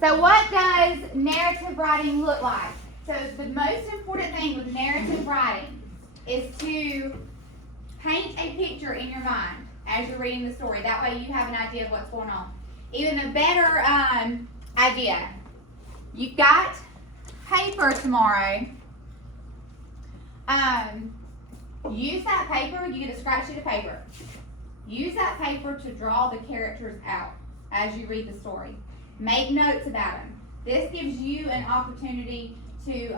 So what does narrative writing look like? So the most important thing with narrative writing is to paint a picture in your mind as you're reading the story. That way you have an idea of what's going on. Even a better idea. You've got paper tomorrow. Use that paper. You get a scratch sheet of paper. Use that paper to draw the characters out as you read the story. Make notes about them. This gives you an opportunity to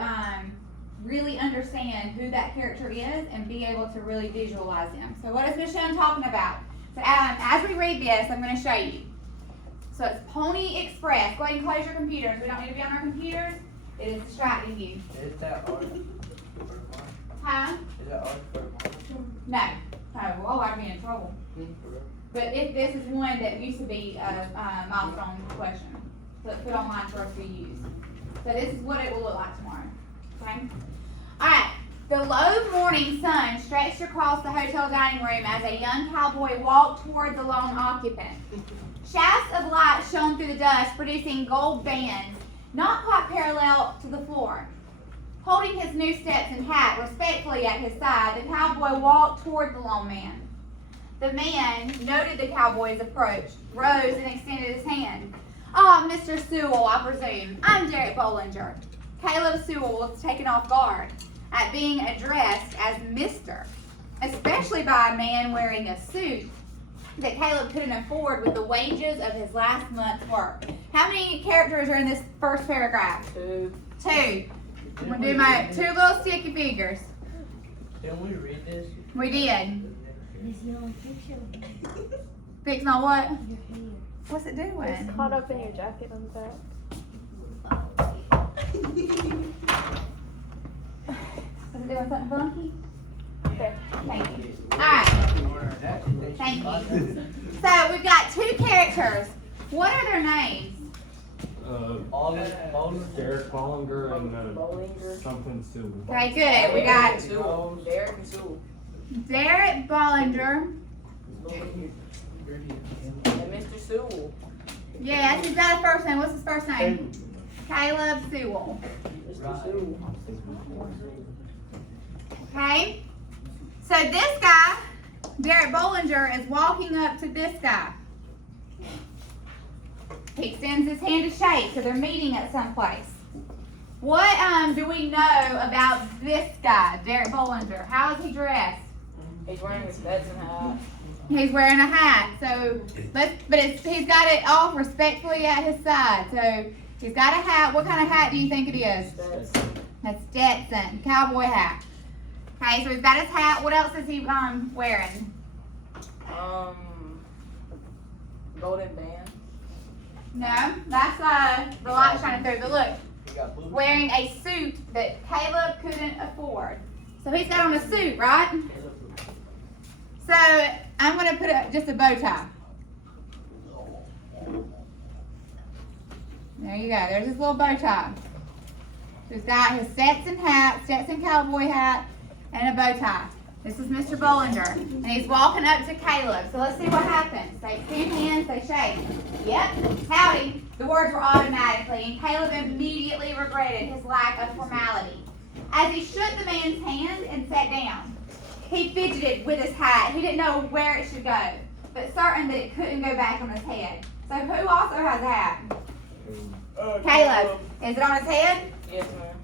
really understand who that character is and be able to really visualize them. So what is Michelle talking about? So as we read this, I'm going to show you. So it's Pony Express. Go ahead and close your computers. We don't need to be on our computers. It is distracting you. Is that art? Huh? Is that art for No. Oh, I'd be in trouble. But if this is one that used to be a milestone question, so it's put online for us to use. So this is what it will look like tomorrow. Okay? Alright. The low morning sun stretched across the hotel dining room as a young cowboy walked toward the lone occupant. Shafts of light shone through the dust, producing gold bands, not quite parallel to the floor. Holding his new Stetson hat respectfully at his side, the cowboy walked toward the lone man. The man noted the cowboy's approach, rose, and extended his hand. "Ah, Mr. Sewell, I presume. I'm Derek Bollinger." Caleb Sewell was taken off guard at being addressed as Mr., especially by a man wearing a suit that Caleb couldn't afford with the wages of his last month's work. How many characters are in this first paragraph? Two. Two. I'm going to do my two little sticky figures. Didn't we read this? We did. Fix my what? What's it doing? It's caught up in your jacket on the back. Is it doing something funky? Okay. Thank you. Alright. Thank you. So we've got two characters. What are their names? Derek Bollinger and Bollinger. something Sewell. Okay, good. We got Sewell. Derek and Sewell. Derek Bollinger. And Mr. Sewell. Yes, he's got a first name. What's his first name? Caleb Sewell. Mr. Sewell. Okay? So this guy, Derek Bollinger, is walking up to this guy. He extends his hand to shake, so they're meeting at some place. What do we know about this guy, Derek Bollinger? How is he dressed? He's wearing a Stetson hat. He's wearing a hat, so he's got it off respectfully at his side. So he's got a hat. What kind of hat do you think it is? Stetson. That's Stetson, cowboy hat. Okay, so he's got his hat. What else is he wearing? Golden band. No, that's the light shining through. But look, He got blue. wearing a suit that Caleb couldn't afford. So he's got on a suit, right? So I'm gonna put just a bow tie. There you go. There's his little bow tie. So he's got his Stetson hat, Stetson cowboy hat, and a bow tie. This is Mr. Bollinger, and he's walking up to Caleb. So let's see what happens. They extend hands, they shake. Yep, howdy. The words were automatically, and Caleb immediately regretted his lack of formality. As he shook the man's hand and sat down, he fidgeted with his hat. He didn't know where it should go, but certain that it couldn't go back on his head. So who also has a hat? Caleb. Is it on his head? Yes, ma'am.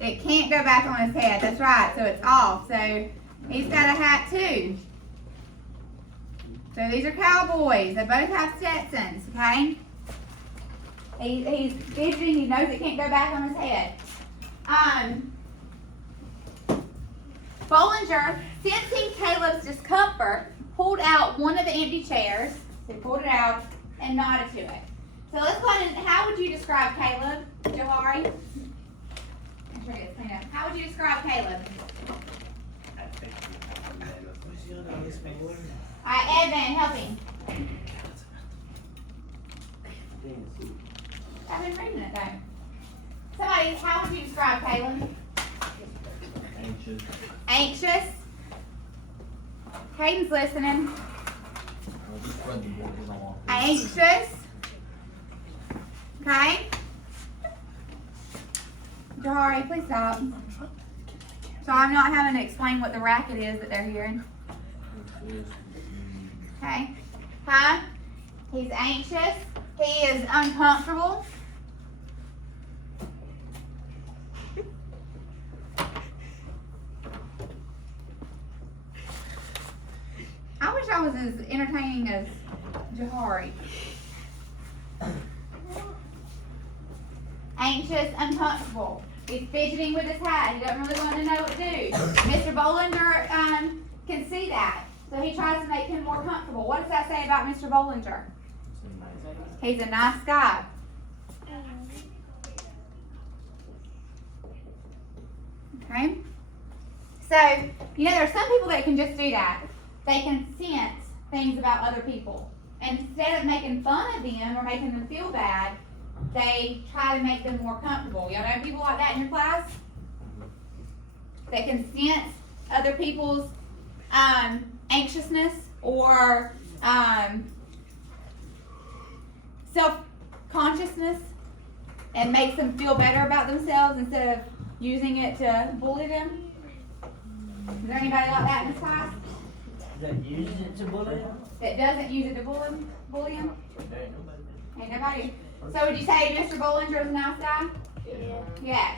It can't go back on his head. That's right. So it's off. So he's got a hat too. So these are cowboys. They both have Stetsons, okay? He's fidgeting. He knows it can't go back on his head. Bollinger, sensing Caleb's discomfort, pulled out one of the empty chairs. So he pulled it out and nodded to it. So let's go ahead and, how would you describe Caleb, Johari? I'm sure it's clean up. How would you describe Caleb? Alright, Evan, help him. I've been reading it though. Somebody, how would you describe Caleb? Anxious. Anxious. Hayden's listening. Anxious. Okay? Jahari, please stop. So I'm not having to explain what the racket is that they're hearing. Okay? Huh? He's anxious. He is uncomfortable. I wish I was as entertaining as Jahari. Anxious, uncomfortable. He's fidgeting with his hat. He doesn't really want to know what to do. Mr. Bollinger can see that. So he tries to make him more comfortable. What does that say about Mr. Bollinger? He's a nice guy. Okay? So, you know, there's some people that can just do that. They can sense things about other people. And instead of making fun of them or making them feel bad, they try to make them more comfortable. Y'all know people like that in your class? They can sense other people's anxiousness or self-consciousness and makes them feel better about themselves instead of using it to bully them. Is there anybody like that in this class? That uses it to bully them? That doesn't use it to bully them? Ain't nobody. So would you say Mr. Bollinger is a nice guy? Yeah. Yes.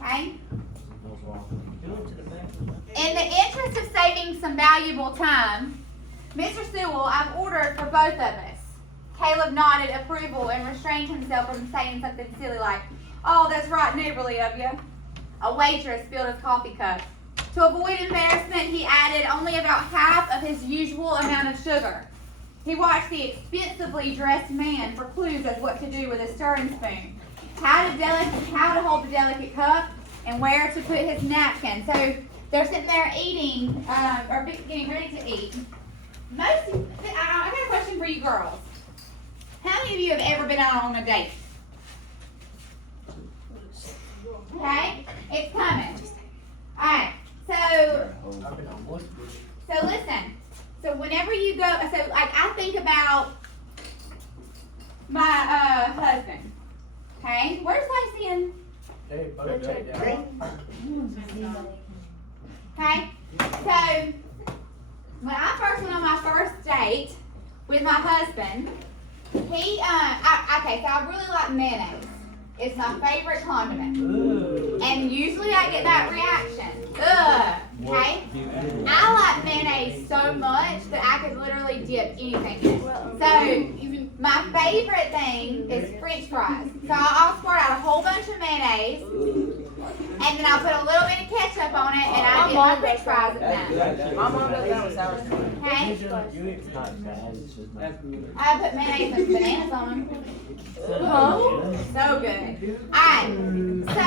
Okay. Do it to the back. In the interest of saving some valuable time, Mr. Sewell, I've ordered for both of us. Caleb nodded approval and restrained himself from saying something silly like, "Oh, that's right neighborly of you." A waitress filled his coffee cup. To avoid embarrassment, he added only about half of his usual amount of sugar. He watched the expensively dressed man for clues as what to do with a stirring spoon, how to hold the delicate cup, and where to put his napkin. So they're sitting there eating, or getting ready to eat. I got a question for you girls. How many of you have ever been out on a date? Okay, it's coming. All right. So listen. So whenever you go, so like I think about my husband. Okay, where's Lacey and? Okay, so when I first went on my first date with my husband, he okay, so I really like mayonnaise. It's my favorite condiment. Ooh. And usually I get that reaction. Ugh. Okay? I like mayonnaise so much that I could literally dip anything in it. So, my favorite thing is French fries. So I'll squirt out a whole bunch of mayonnaise, and then I'll put a little bit of ketchup on it, and I dip my French fries in that. My mom does that with sour cream. Okay? It's not bad, it's just not good. I put mayonnaise and bananas on them. So good. Alright, so,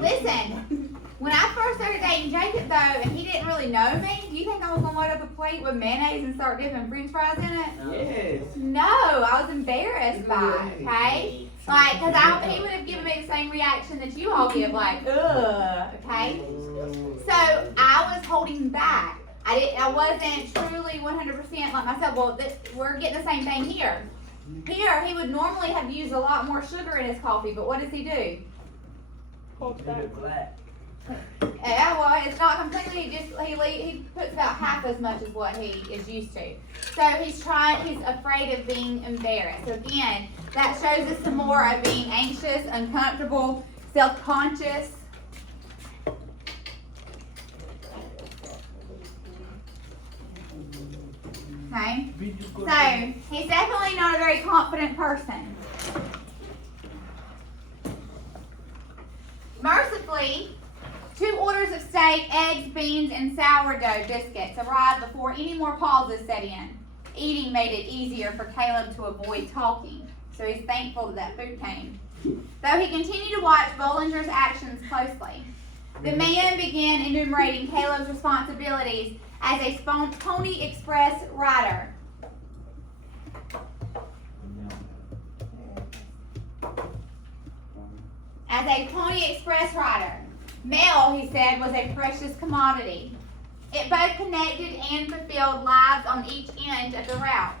listen. When I first started dating Jacob, though, and he didn't really know me, do you think I was going to load up a plate with mayonnaise and start dipping French fries in it? Yes. No, I was embarrassed by it, okay? Like, because he would have given me the same reaction that you all give, like, ugh, okay? So, I was holding back. I wasn't truly 100% like myself. Well, we're getting the same thing here. Here, he would normally have used a lot more sugar in his coffee, but what does he do? Hold back. Black. Yeah, well, it's not completely. He puts about half as much as what he is used to. So he's afraid of being embarrassed. So again, that shows us some more of being anxious, uncomfortable, self-conscious. Okay. So he's definitely not a very confident person. Mercifully, 2 orders of steak, eggs, beans, and sourdough biscuits arrived before any more pauses set in. Eating made it easier for Caleb to avoid talking, so he's thankful that food came. Though he continued to watch Bollinger's actions closely, the man began enumerating Caleb's responsibilities as a Pony Express rider. As a Pony Express rider, mail, he said, was a precious commodity. It It both connected and fulfilled lives on each end of the route.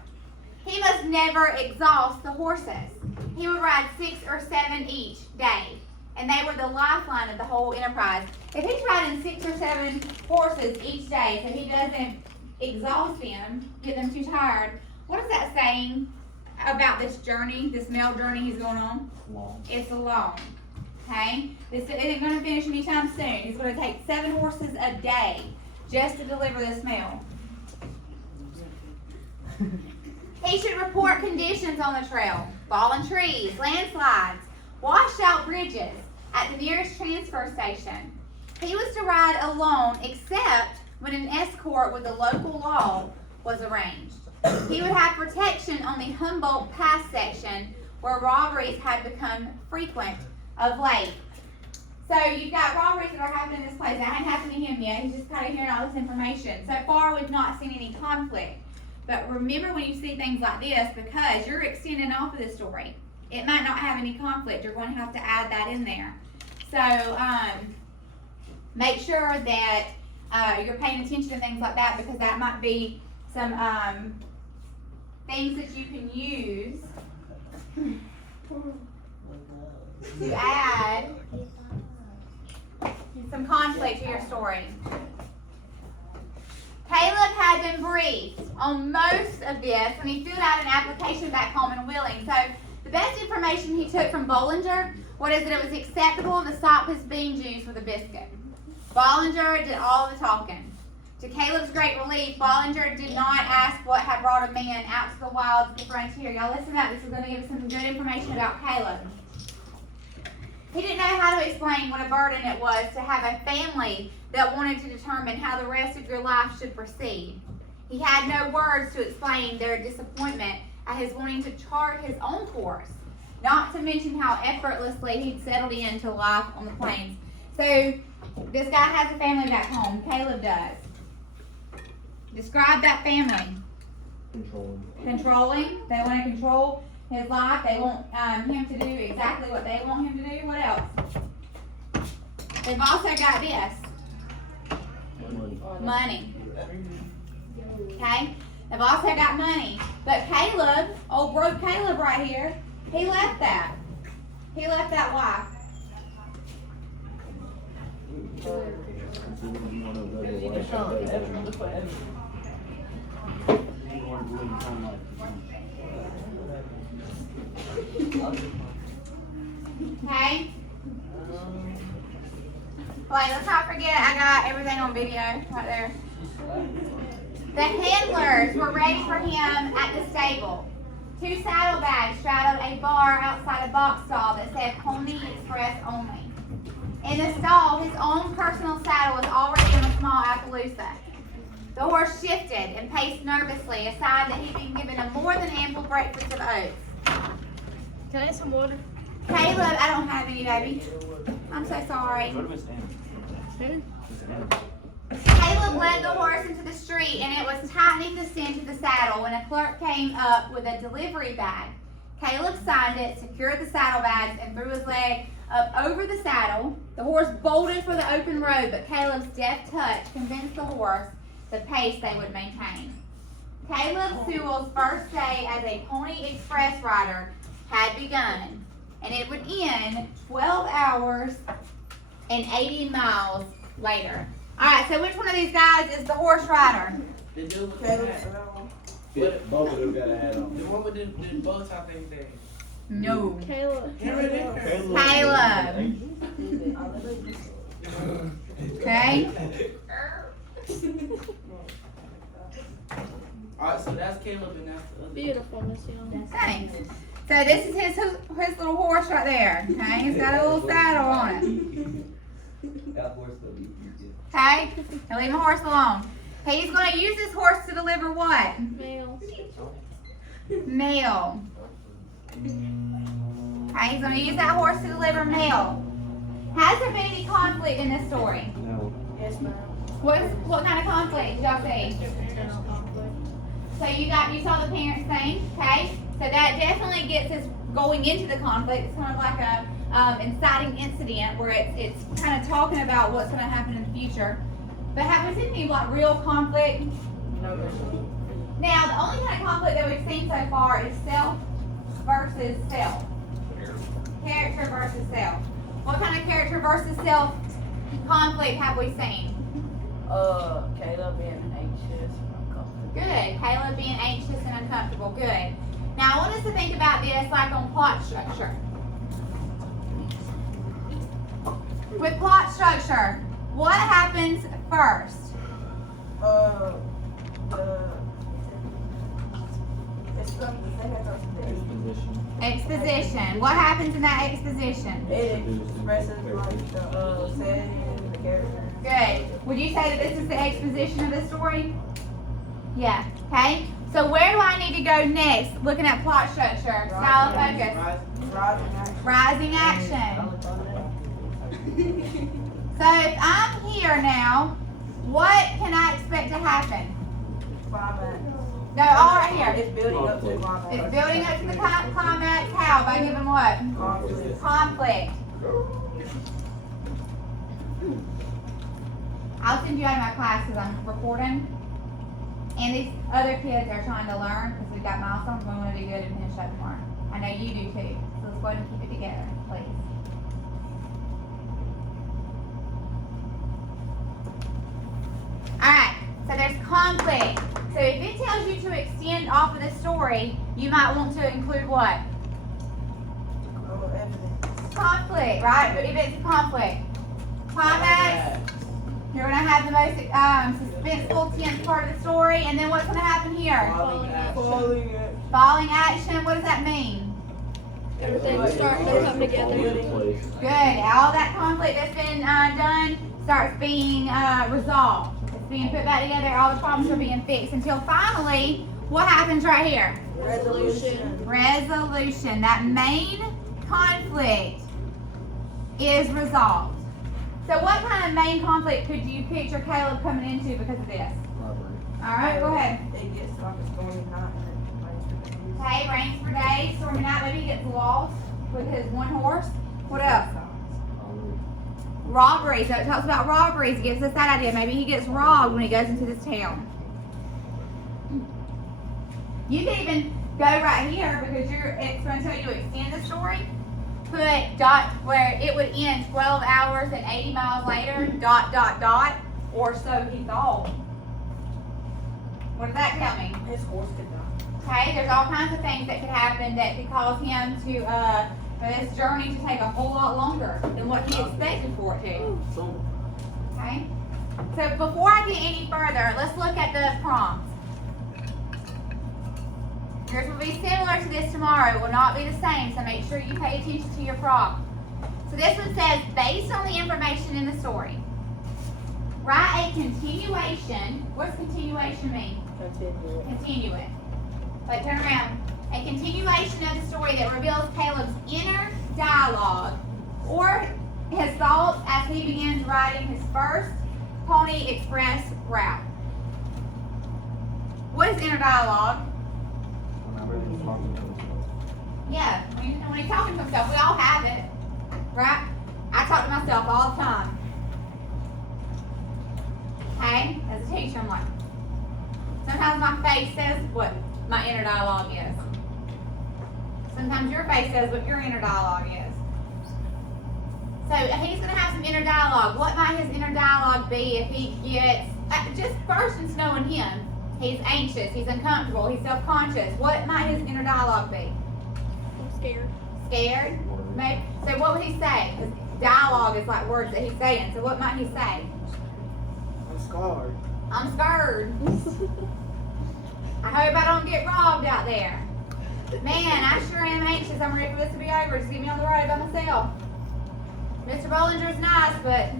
He must never exhaust the horses. He would ride 6 or 7 each day, and they were the lifeline of the whole enterprise. If he's riding 6 or 7 horses each day, so he doesn't exhaust them, get them too tired, what is that saying about this journey, this mail journey he's going on? Long. It's long. Okay? This isn't going to finish anytime soon. He's going to take 7 horses a day just to deliver this mail. He should report conditions on the trail: fallen trees, landslides, washed out bridges at the nearest transfer station. He was to ride alone except when an escort with the local law was arranged. He would have protection on the Humboldt Pass section where robberies had become frequent of late. So you've got robberies that are happening in this place. That hadn't happened to him yet. He's just kind of hearing all this information. So far, we've not seen any conflict. But remember when you see things like this, because you're extending off of the story, it might not have any conflict. You're going to have to add that in there. So make sure that you're paying attention to things like that, because that might be some things that you can use to add some conflict to your story. Caleb had been briefed on most of this when he filled out an application back home in Wheeling. So the best information he took from Bollinger was that it was acceptable to stop his bean juice with a biscuit. Bollinger did all the talking. To Caleb's great relief, Bollinger did not ask what had brought a man out to the wilds of the frontier. Y'all listen up. This is going to give us some good information about Caleb. He didn't know how to explain what a burden it was to have a family that wanted to determine how the rest of your life should proceed. He had no words to explain their disappointment at his wanting to chart his own course, not to mention how effortlessly he'd settled into life on the plains. So this guy has a family back home. Caleb does. Describe that family. Controlling. Controlling. They want to control his life. They want him to do exactly what they want him to do. What else? They've also got this. Money. Okay? They've also got money. But Caleb, old broke Caleb right here, he left that. He left that wife. Okay? Wait, let's not forget, I got everything on video right there. The handlers were ready for him at the stable. 2 saddlebags straddled a bar outside a box stall that said Pony Express only. In the stall, his own personal saddle was already on a small Appaloosa. The horse shifted and paced nervously, a sign that he'd been given a more than ample breakfast of oats. Can I have some water? Caleb, I don't have any, baby. I'm so sorry. Caleb led the horse into the street, and it was tightening the cinch of the saddle when a clerk came up with a delivery bag. Caleb signed it, secured the saddlebags, and threw his leg up over the saddle. The horse bolted for the open road, but Caleb's deft touch convinced the horse the pace they would maintain. Caleb Sewell's first day as a Pony Express rider had begun, and it would end 12 hours and 80 miles later. Alright, so which one of these guys is the horse rider? The dude with the Caleb. hat. Both of them got a hat on. The one with the bow tie thing there. No. Caleb. Here it is. Caleb. Okay? Alright, so that's Caleb and that's the other. Beautiful, Miss Young. Thanks. So this is his little horse right there. Okay? He's got a little saddle on it. Okay? Now leave my horse alone. He's going to use this horse to deliver what? Mail. Mail. Okay, he's going to use that horse to deliver mail. Has there been any conflict in this story? No. Yes, ma'am. What kind of conflict did y'all see? Internal conflict. So you saw the parents thing, okay? So that definitely gets us going into the conflict. It's kind of like a inciting incident where it's kind of talking about what's going to happen in the future. But have we seen any like real conflict? No, Now, the only kind of conflict that we've seen so far is self versus self. Character versus self. What kind of character versus self conflict have we seen? Caleb being anxious and uncomfortable. Good. Caleb being anxious and uncomfortable. Good. Now, I want us to think about this like on plot structure. With plot structure, what happens first? Exposition. What happens in that exposition? It expresses like the setting, the character. Good. Would you say that this is the exposition of the story? Yeah. Okay. So where do I need to go next? Looking at plot structure, style of focus, rising action. So if I'm here now, what can I expect to happen? Climax. No, all right here. It's building up to the climax. It's building up to the climax. How? By giving what? Conflict. Conflict. I'll send you out of my class because I'm recording. And these other kids are trying to learn because we've got milestones. We want to do good and finish up tomorrow. I know you do too. So let's go ahead and keep it together, please. Alright, so there's conflict. So if it tells you to extend off of the story, you might want to include what? Evidence. Conflict, right? If it's conflict. Climax, you're going to have the most suspenseful, tense part of the story. And then what's going to happen here? Falling it. Falling action, what does that mean? Everything's starting to come together. Good. All that conflict that's been done starts being resolved. It's being put back together. All the problems are being fixed until finally, what happens right here? Resolution. Resolution. That main conflict is resolved. So what kind of main conflict could you picture Caleb coming into because of this? All right, go ahead. It gets like a stormy night and it rains for days. Okay, rains for days, stormy night. Maybe he gets lost with his one horse. What else? Robbery. So it talks about robberies. It gives us that idea. Maybe he gets robbed when he goes into this town. You can even go right here because it's going to tell you to extend the story. Put dot where it would end 12 hours and 80 miles later, dot, dot, dot, or so he thought. What does that tell me? His horse could die. Okay, there's all kinds of things that could happen that could cause him to, for this journey to take a whole lot longer than what he expected for it to. Okay? So before I get any further, let's look at the prompts. Yours will be similar to this tomorrow. It will not be the same, so make sure you pay attention to your prompt. So this one says, based on the information in the story, write a continuation. What's continuation mean? Continue. Continue it. Like turn around. A continuation of the story that reveals Caleb's inner dialogue or his thoughts as he begins riding his first Pony Express route. What is inner dialogue? Yeah, when he's talking to himself, we all have it, right? I talk to myself all the time. Okay, as a teacher, I'm like, sometimes my face says what my inner dialogue is. Sometimes your face says what your inner dialogue is. So he's going to have some inner dialogue. What might his inner dialogue be if he gets, just first just knowing him, he's anxious, he's uncomfortable, he's self-conscious. What might his inner dialogue be? I'm scared. Scared? Maybe. So what would he say? Because dialogue is like words that he's saying. So what might he say? I'm scarred. I'm scared. I hope I don't get robbed out there. Man, I sure am anxious. I'm ready for this to be over. Just get me on the road by myself. Mr. Bollinger's nice, but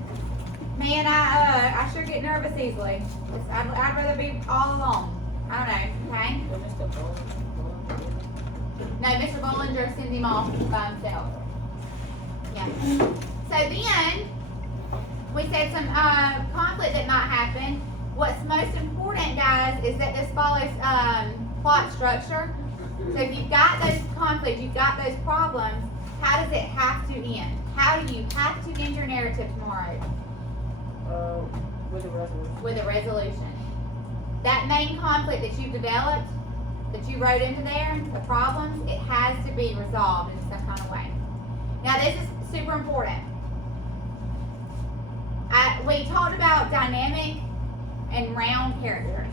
man, I sure get nervous easily. I'd rather be all alone. I don't know, okay? No, Mr. Bollinger sends him off by himself. Yeah. So then, we said some conflict that might happen. What's most important, guys, is that this follows plot structure. So if you've got those conflicts, you've got those problems, how does it have to end? How do you have to end your narrative tomorrow? With the resolution. with a resolution. That main conflict that you've developed, that you wrote into there, the problems, it has to be resolved in some kind of way. Now this is super important. We talked about dynamic and round characters.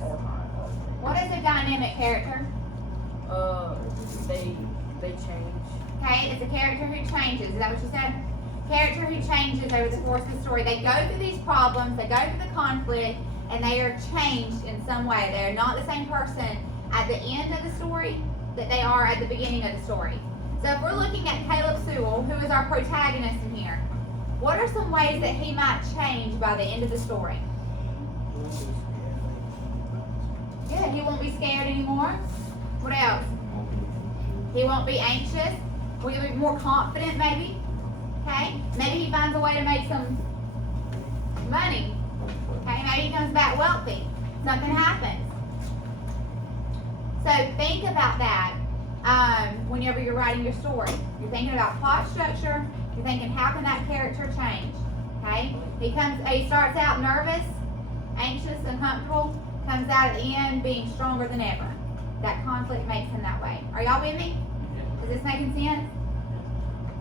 What is a dynamic character? They change. Okay, it's a character who changes. Is that what you said? Character who changes over the course of the story. They go through these problems, they go through the conflict, and they are changed in some way. They are not the same person at the end of the story that they are at the beginning of the story. So if we're looking at Caleb Sewell, who is our protagonist in here, what are some ways that he might change by the end of the story? Yeah, he won't be scared anymore. What else? He won't be anxious. Will he be more confident maybe? Okay? Maybe he finds a way to make some money. Okay? Maybe he comes back wealthy. Something happens. So think about that whenever you're writing your story. You're thinking about plot structure. You're thinking, how can that character change? Okay? He starts out nervous, anxious, uncomfortable. Comes out at the end being stronger than ever. That conflict makes him that way. Are y'all with me? Is this making sense?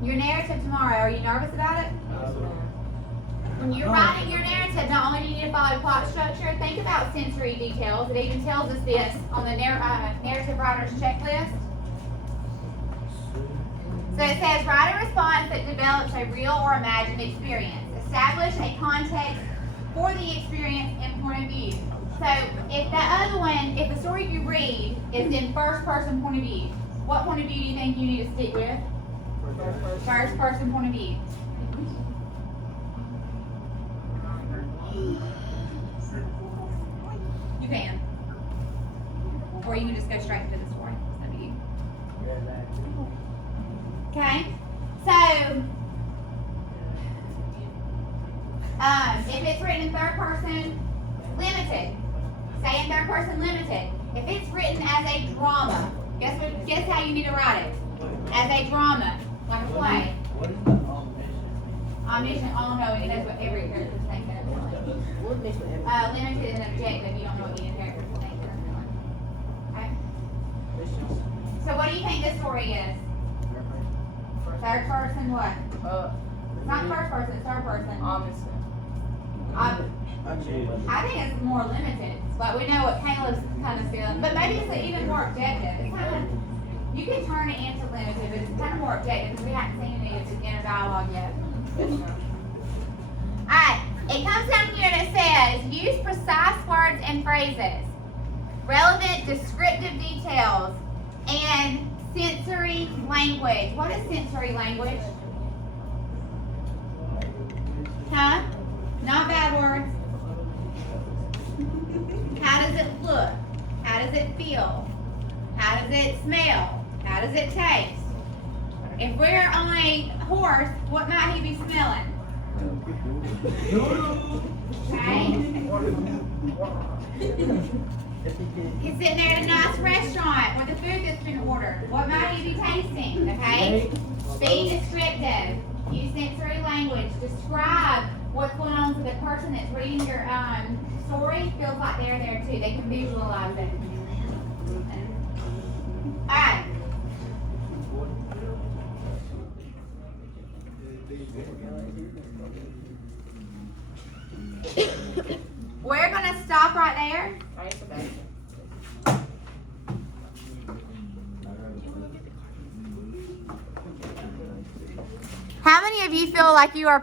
Your narrative tomorrow, are you nervous about it? When you're writing your narrative, not only do you need to follow plot structure, think about sensory details. It even tells us this on the narrative writer's checklist. So it says, write a response that develops a real or imagined experience. Establish a context for the experience and point of view. So if that other one, if the story you read is in first person point of view, what point of view do you think you need to stick with? First person point of view. You can. Or you can just go straight into the story. It's up to you. Okay? So, if it's written in third person, limited. Say in third person, limited. If it's written as a drama, guess how you need to write it? As a drama, like a play. What is the omniscient? Omniscient, all-knowing, that's what every character thinks they're feeling. What makes it Limited and objective, you don't know what either character thinks they're feeling. Okay? So what do you think this story is? Third person what? It's not first person, it's third person. I think it's more limited, but we know what Caleb's kind of feeling. But maybe it's even more objective. It's kind of, you can turn it into limited, but it's kind of more objective because we haven't seen any of the inner dialogue yet. Alright, it comes down here and it says, use precise words and phrases, relevant descriptive details, and sensory language. What is sensory language? Huh? Not bad words. How does it look? How does it feel? How does it smell? How does it taste? If we're on a horse, what might he be smelling? Okay? He's sitting there at a nice restaurant with the food that's been ordered. What might he be tasting? Okay? Be descriptive. Use sensory language. Describe what's going on so the person that's reading your story feels like they're there too. They can visualize it. Alright. We're going to stop right there. How many of you feel like you are